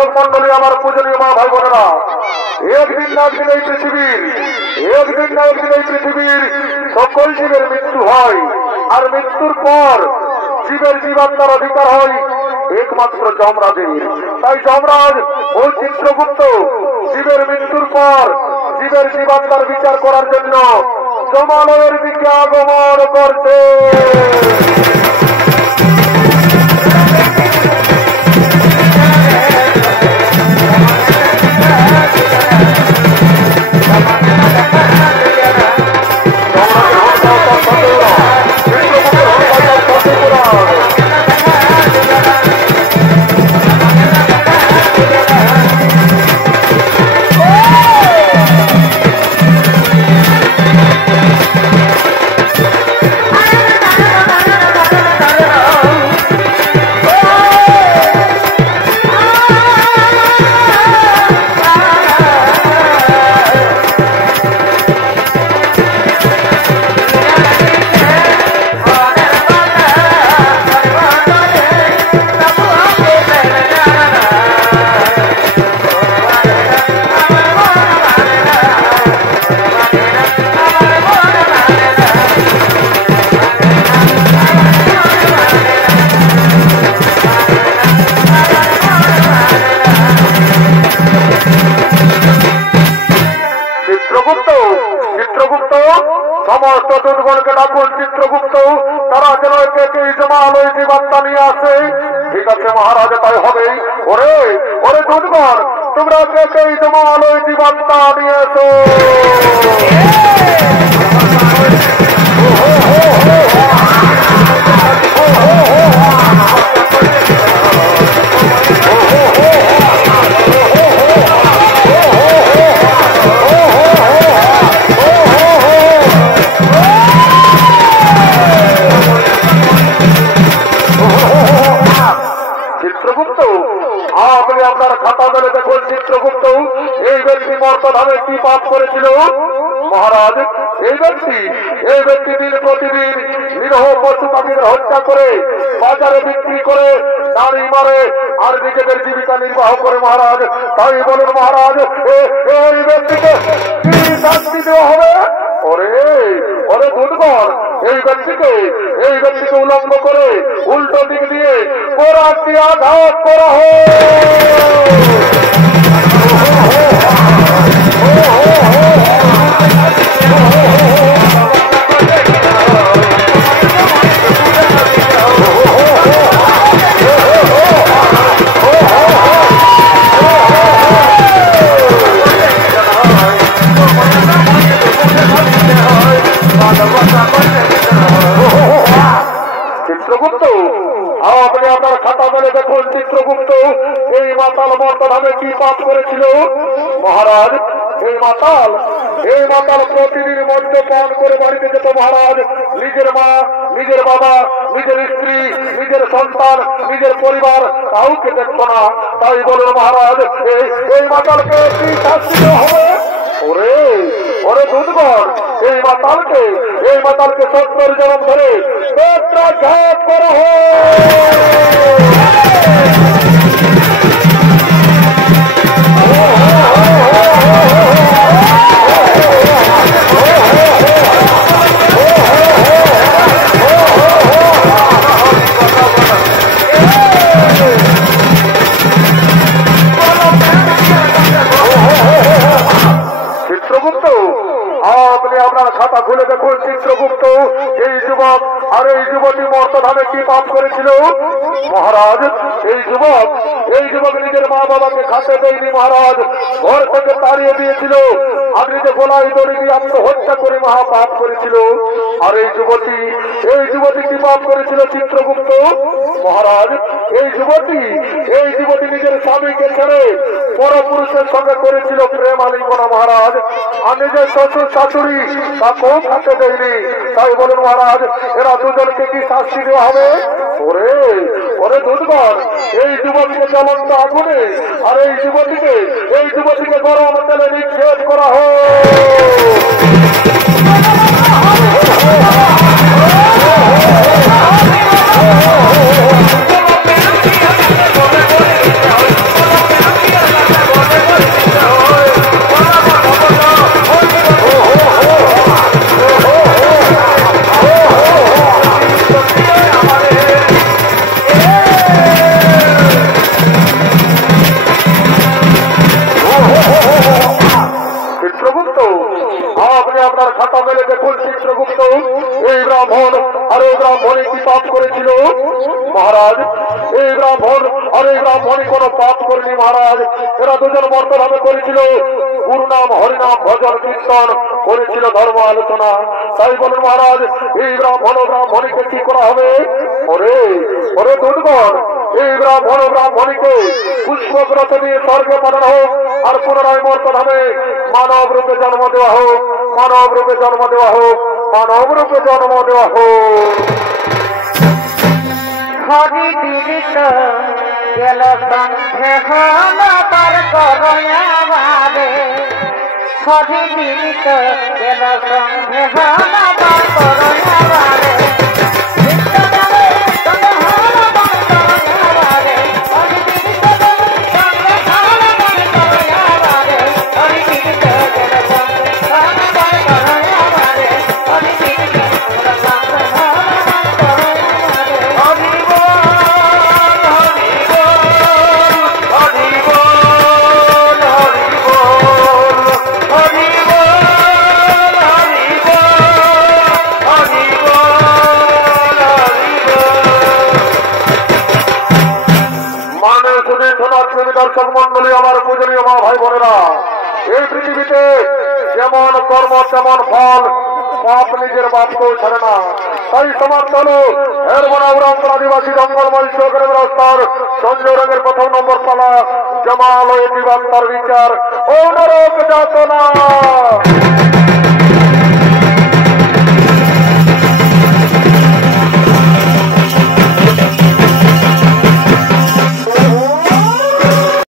দর্শক মন্ডলী, আমার পূজনীয় মা ভাই বোনেরা, একদিন না একদিন এই পৃথিবীর সকল জীবের মৃত্যু হয়, আর মৃত্যুর পর জীবের জীবাত্মার অধিকার হয় একমাত্র যমরাজের। তাই যমরাজ ও চিত্রগুপ্ত জীবের মৃত্যুর পর জীবের জীবাত্মার বিচার করার জন্য যমালয়ের দিকে আগমন করছে। সমস্ত দুর্গণকে ডাকুন চিত্রগুপ্ত, তারা যেন একে যমালয় জীবাত্মা নিয়ে আসে। ঠিক আছে মহারাজ, তাই হবেই। ওরে ওরে দুর্গণ, তোমরা একে যমালয় জীবাত্মা নিয়ে এসো। আপনি আপনার খাতা মেলে দেখুন চিত্রগুপ্ত, এই ব্যক্তি মর্তধামে কি পাপ করেছিল মহারাজ? এই ব্যক্তি দিন প্রতিদিন নিরহ পশু পাখিদের হত্যা করে বাজারে বিক্রি করে দাড়ি মারে আর নিজেদের জীবিকা নির্বাহ করে মহারাজ। তাই বলুন মহারাজ, এই ব্যক্তিকে কি শাস্তি দেওয়া হবে? ওরে দুর্গণ, এই ব্যক্তিকে উলম্ব করে উল্টো দিক দিয়ে কোরআন দিয়ে আঘাত করা হয়। চিত্রগুপ্ত, আপনি আপনার খাতা মেলে দেখুন চিত্রগুপ্ত, এই মাতাল মর্তধামে কি পাপ করেছিল মহারাজ? এই মাতাল প্রতিদিন মদ্যপান করে বাড়িতে যেত মহারাজ। নিজের মা, নিজের বাবা, নিজের স্ত্রী, নিজের সন্তান, নিজের পরিবার কাউকে দেখত না। তাই বলুন মহারাজ, এই মাতালকে কি শাস্তি দেওয়া হবে? ওরে দুর্গণ, এই মাতালকে 70 জনম ধরে পেট্রাঘাত করা চিত্রগুপ্ত, আপনি আপনার খাতা খুলে দেখুন চিত্রগুপ্ত, এই যুবক আর এই যুবতী মর্তধামে কি পাপ করেছিল মহারাজ? এই যুবক নিজের মা বাবাকে খাতে দেয়নি মহারাজ, ঘর থেকে তাড়িয়ে দিয়েছিল। আপনি যে গোলায় দড়ি দিয়ে আত্মহত্যা করে মহাপাপ করেছিল। আর এই যুবতী কি পাপ করেছিল চিত্রগুপ্ত মহারাজ? এই যুবতী নিজের স্বামীকে ছেড়ে পরপুরুষের সঙ্গে করেছিল প্রেম আলিঙ্গন মহারাজ। আর নিজের শ্বশুর শাশুড়ি তাকেও খাতে দেয়নি। তাই বলুন মহারাজ, এরা দুজনকে কি শাস্তি দেওয়া হবে? ওরে দুর্গণ, এই যুবতীকে জ্বলন্ত আগুনে আর এই যুবতীকে গরম তেলে নিক্ষেপ করা হয়। আপনার খাতা মেলে দেখুন চিত্রগুপ্ত এই ব্রাহ্মণ আর এই ব্রাহ্মণী কি পাপ করেছিল মহারাজ? এই ব্রাহ্মণ আর এই ব্রাহ্মণী কোনো পাপ করেনি মহারাজ। এরা দুজন মর্তভাবে করেছিল গুরু নাম হরিনাম ভজন কীর্তন করেছিল, ধর্ম আলোচনা। তাই বলুন মহারাজ, এই ব্রাহ্মণ ও ব্রাহ্মণীকে কি করা হবে? ওরে ওরে দুর্গণ, এই ব্রাহ্মণ ও ব্রাহ্মণীকে পুষ্পব্রত দিয়ে স্বর্গে পাঠানো হোক, আর পুনরায় মর্তধামে মানব রূপে জন্ম দেওয়া হোক, মানব রূপে জন্ম দেওয়া হোক, মানব রূপে জন্ম দেওয়া হোক। হরি দিলিত গেল সন্ধে হল তার করয়াবারে, হরি দিলিত গেল সন্ধে হল তার করয়াবারে, দর্শক মন্ডলী, আমার পূজনীয় মা ভাই বোনেরা, এই পৃথিবীতে যেমন কর্ম তেমন ফল, পাপ নিজের বাপকেও ছাড়ে না। তাই সমাপ্ত হল এরমনাগ্রাম আদিবাসী জঙ্গলময় চৌকের রাস্তার সঞ্জয় রঙের প্রথম নম্বর পালা জমালয় জীবন তার বিচার ও নরক যাতনা।